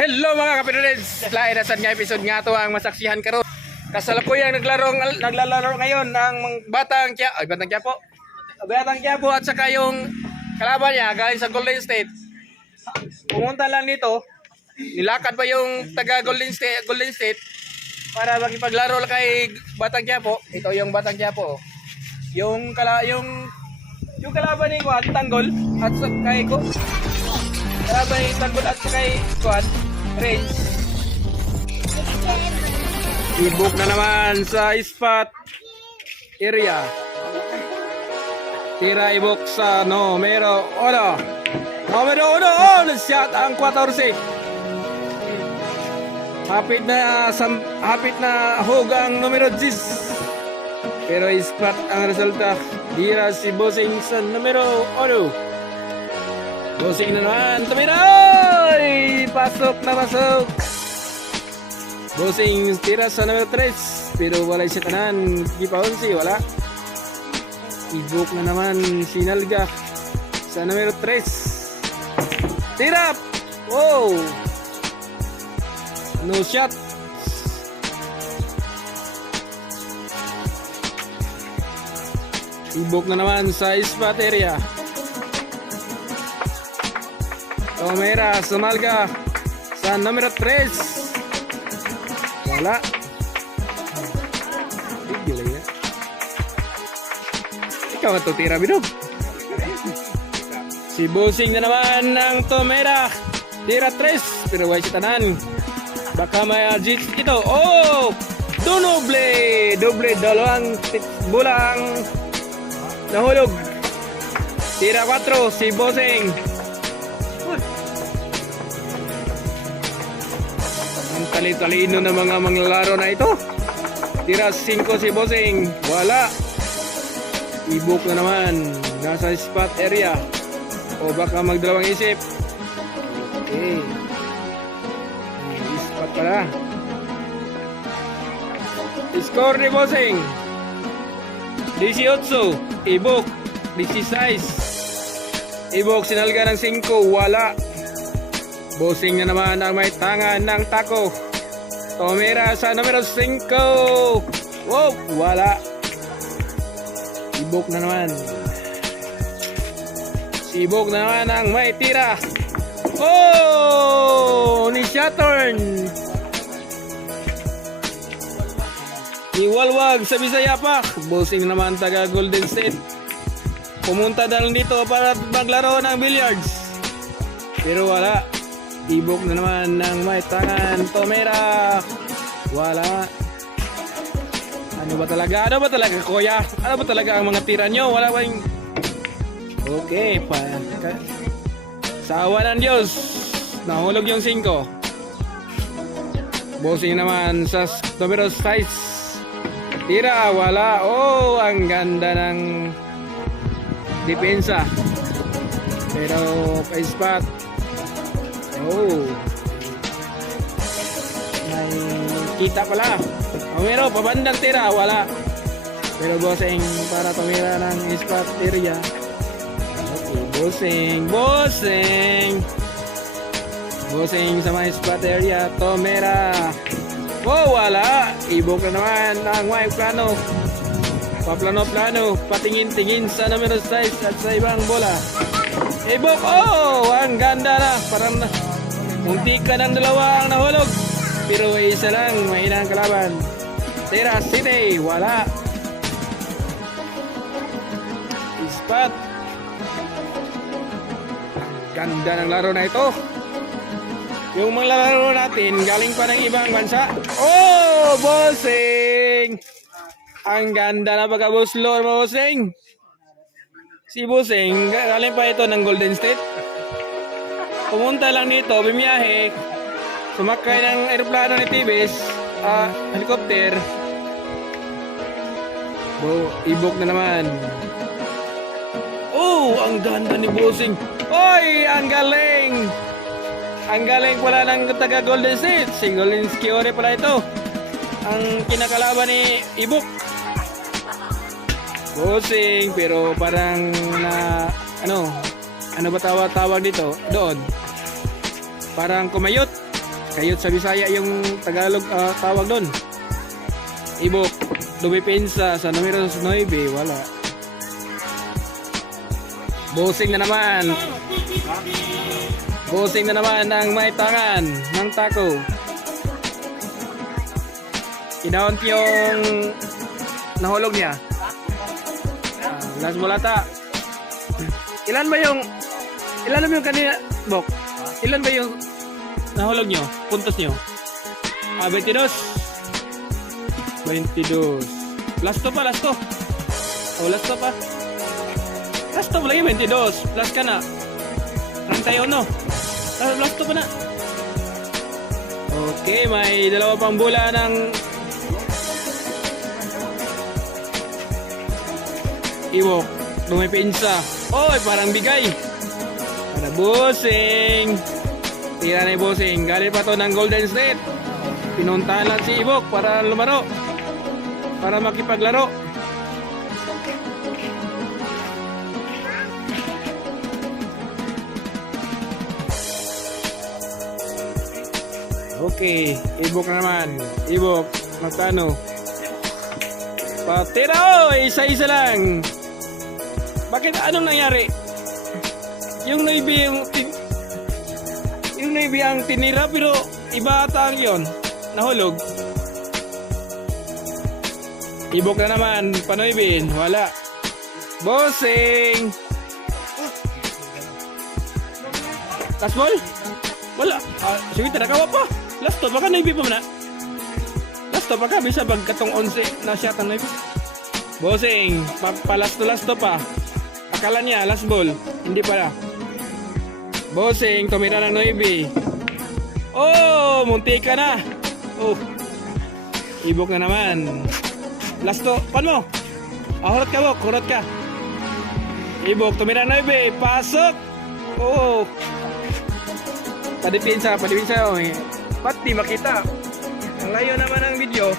Hello mga kapitalids! Lain na sad nga episode nga to ang masaksihan karon. Kasalukuyang naglalaro ngayon ang Batang Quiapo. Batang Quiapo at saka yung kalaban niya galing sa Golden State. Pumunta lang dito, nilakad pa yung taga Golden State para makipaglaro kay Batang Quiapo. Ito yung Batang Quiapo. Yung kalaban ni Juan Tanggol at sa kay ko. Kalaban ni Tanggol at sa kay Juan Range. Ibok na naman sa spot area. Tira ibok sa numero 1. Numero 1 shot ang 14. Hapit na hugang numero 10. Pero spot ang resulta. Tira si Bossing sa numero 1. Bossing na naman. Tumiray! Pasok na pasok. Bossing tira sa numero 3. Pero wala siya tanan. Gipaunsi, wala. Ibok na naman sinalga sa numero 3. Tira! Wow! No shot. Ibok na naman sa spot area. Tomera sumalga sa numero 3. Wala. Gila ya. Ikaw ito tira bidog. Si Bossing na naman ng Tomera. Tira 3 pero wala siya tanan. Baka may ajit ito. Oh! Doble dalawang bulang nahulog. Tira 4 si Bossing. Ang talino ng mga manlalaro na ito. Tira 5 si Bossing. Wala. Ibok na naman. Nasa spot area. O baka magdalawang isip. Okay. Spot pala. Score ni Bossing 18. Ibok 16. Ibok sinalga ng 5. Wala. Bossing na naman ang may tangan ng tako. Tomera sa numero 5. Wow, wala. Ibok na naman. Si Ibok na naman ang may tira. Oh! Ni Saturn. Ni Walwag sa Bisaya pa. Bossing naman taga Golden State. Pumunta lang dito para maglaro ng billiards. Pero wala. Ibok na naman ng may tangan. Tomera. Wala. Ano ba talaga kuya? Ano ba talaga ang mga tira nyo? Wala ba yung... Okay pa. Sa awa ng Diyos, nahulog yung 5. Bossing naman sa numero 6. Tira, wala. Oh, ang ganda ng depensa. Pero pa-spot. Oh. May kita pala. Pero pabandang tira, wala. Pero Bossing para tumira ng spot area. Okay, Bossing sa mga spot area. Tomera. Oh, wala. Ibok na naman ang may plano. Paplano-plano. Patingin-tingin sa numero 6 at sa ibang bola. Ibok. Oh, ang ganda na. Parang munti ka ng 2 ang nahulog. Pero isa lang. Mahinang kalaban. Tira City. Wala. Spot. Ganda ng laro na ito. Yung mga laro natin galing pa ng ibang bansa. Oh, Bossing! Ang ganda na pagka-buslo, Bossing. Si Bossing galing pa ito ng Golden State. Pumunta lang dito, bimiyahe. Sumakay ng aeroplano ni Tibes, helicopter. Ibok na naman. Oh, ang ganda ni Bossing. Oy, ang galing! Ang galing pala ng taga Golden State. Si Golden State pala ito. Ang kinakalaban ni Ibok. Bossing, pero parang na ano ba tawag dito? Doon. Parang kumayot. Kayot sa Bisaya yung Tagalog tawag doon. Ibok, dumipensa sa numero 9, wala. Bossing na naman. Bossing na naman ng maitangan ng tako. Inaunt yung nahulog niya. Last bulata. Ilan ba yung kanina, Bok? Ilan ba yung nahulog nyo? Puntos nyo? 22. 22. Last to pa, last to. Oh, last to pa. Last to pa lagi, 22. Plus ka na. 31. Last to pa na. Okay, may dalawa pang bola ng Ibok. Dumipinsa. Oy, parang bigay. Para bossing. Tira na yung bossing. Galing pa to ng Golden State. Pinuntahan lang si Ibok para lumaro. Para makipaglaro. Okay, Ibok na naman. Ibok, magkano? Patira, isa-isa lang. Bakit anong nangyari? Yung Navy ang tinira pero iba ata ang yun. Nahulog. Ibok na naman, Panoybin, wala. Bossing. Last ball? Wala. Sige, nakawa pa. Last to, baka Navy pa man na. Last to, baka bisa bagkatong 11 na shot ang Navy. Bossing, last to pa. Akala niya, last ball. Hindi pala. Bossing, tumira ng 9. Oh, munti ka na. Oh. Ibok na naman. Last to, pan mo. Hurot ka, Bok, hurot ka. Ibok, tumira ng 9. Pasok. Oh. Padipinsa. Oh. Ba't di makita? Ang layo naman ng video.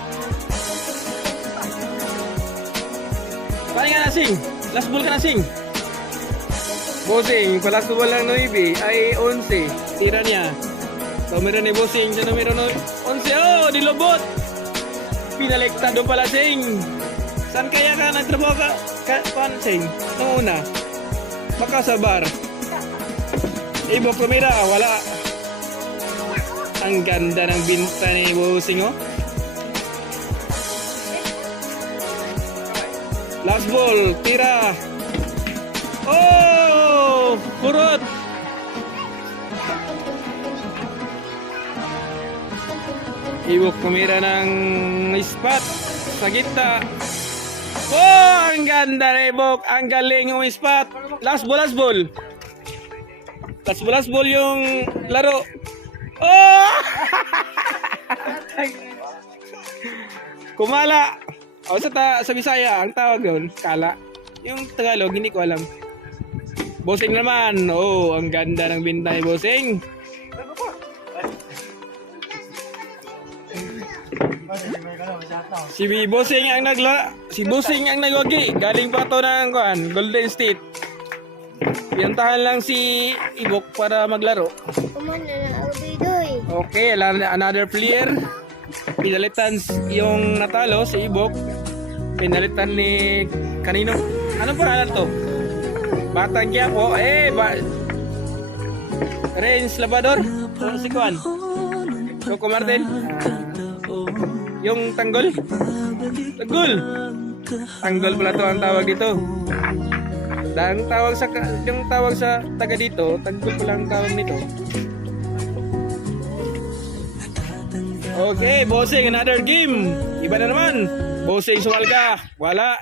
Paano nga nasing? Last ball ka nasing. Bossing, palas ball lang 9 ay 11. Tira niya. Tumira ni Bossing sa numero 11. Oh, nilobot. Pinalektado pala Sing. Saan kaya ka nagtrabaho ka? Sing? Nung una. Baka sa bar. Ibok tumira, wala. Ang ganda ng binta ni Bossing, oh. Last ball, tira. Oh! Kurot! Ibok kumira ng spot sa gitna. Oh! Ang ganda na Ibok. Ang galing yung spot. Last ball. Last ball yung laro. Oh! Kumala. O sa Bisaya, ang tawag yun, kala. Yung Tagalog, hindi ko alam. Bossing naman. Oh, ang ganda ng binta ni Bossing. Si Bossing ang nagwagi. Galing pa to ng Golden State. Pinuntahan lang si Ibok para maglaro. Okay, another player. Pinalitan yung natalo si Ibok. Pinalitan ni kanino? Anong pangalan to? Batang Quiapo. Renz Labrador. Si Juan Coco Martin. Yung tanggol. Tanggol pala to ang tawag dito. Yung tawag sa taga dito, tanggol pala ang tawag nito. Okay, Bossing, another game. Iba na naman. Bossing, sumal ka. Wala.